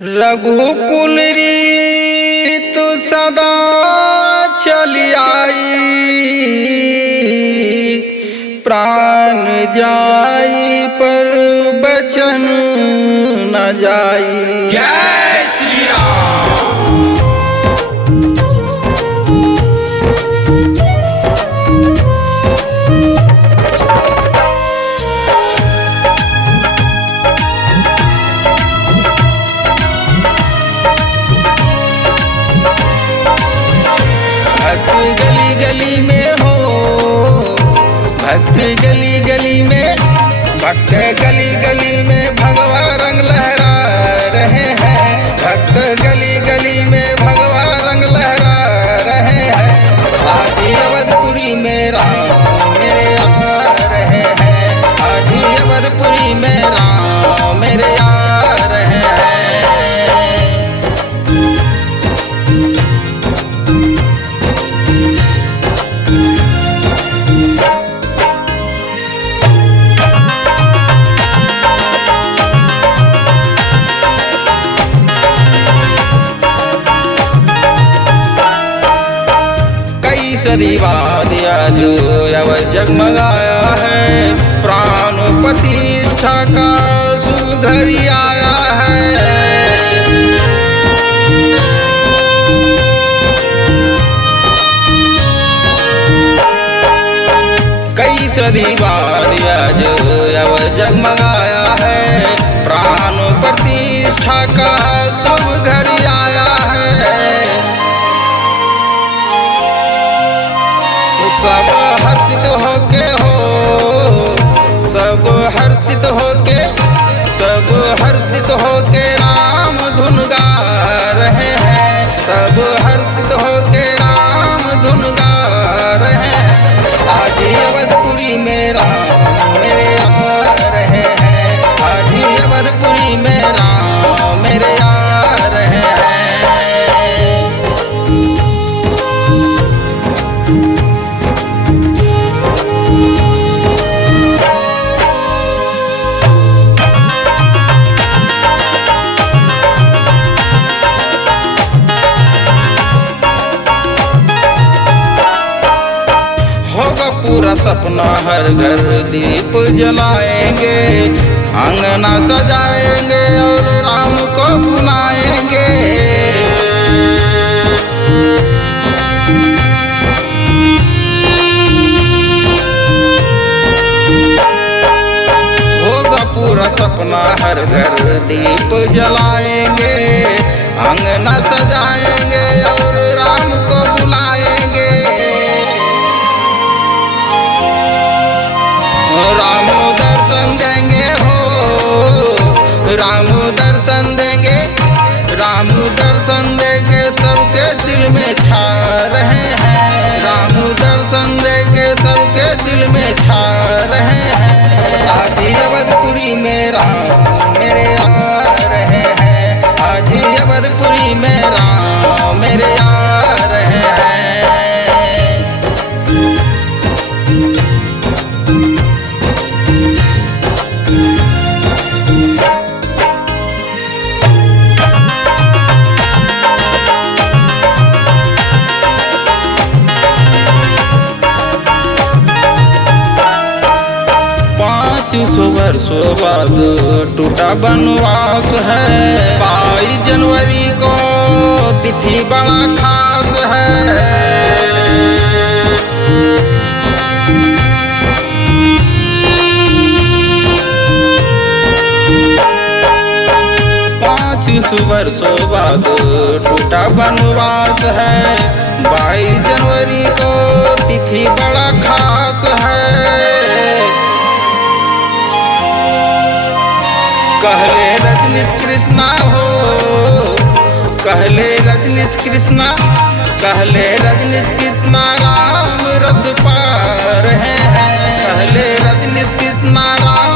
रघुकुल रीत सदा चली आई, प्राण जाई पर बचन न जाई। जय श्री राम। भक्त गली गली में हो, भक्त गली गली में, भक्त गली गली में भगवा रंग लहरा रहे हैं। भक्त गली गली में भगवा रंग लहरा रहे हैं। आदि अवधपुरी में राम मेरे आ रहे हैं। आदि अवधपुरी में राम मेरे आ रहे हैं। सदी बाद जो अब जगमगाया है, प्राण प्रतिष्ठा का शुभ घड़ी आया है। कई सदी बाद जो अब जगमगाया है, प्राण प्रतिष्ठा का शुभ घड़ी आया है। सब हर्षित होके हो, सब हर्षित होके, सब हर्षित होके राम धुन गा रहे हैं। सब हर्षित होके राम धुन गा रहे हैं। आज अवधपुरी में राम मेरे आ रहे हैं। आज अवधपुरी में राम मेरे आ रहे हैं। पूरा सपना हर घर दीप जलाएंगे, आंगना सजाएंगे और राम को बुलाएंगे। होगा पूरा सपना हर घर दीप जलाएंगे, आंगना सजाएंगे और राम को बुलाएंगे। राम दर्शन देंगे हो, राम दर्शन देंगे, राम दर्शन देंगे सबके दिल में छा रहे हैं। राम दर्शन देंगे सबके दिल में छा रहे हैं। आज अवधपुरी में राम मेरे आ रहे हैं। आज अवधपुरी में राम मेरे आ रहे हैं। सौ वर्षों बाद टूटा वनवास है। 22 जनवरी को तिथि बड़ा खास है। 500 वर्षों बाद टूटा वनवास है। 22 जनवरी को तिथि बड़ा खास है। कहले रजनीश कृष्णा हो, कहले रजनीश कृष्णा, कहले रजनीश कृष्णा राम रस पा रहे हैं। कहले रजनीश कृष्णा राम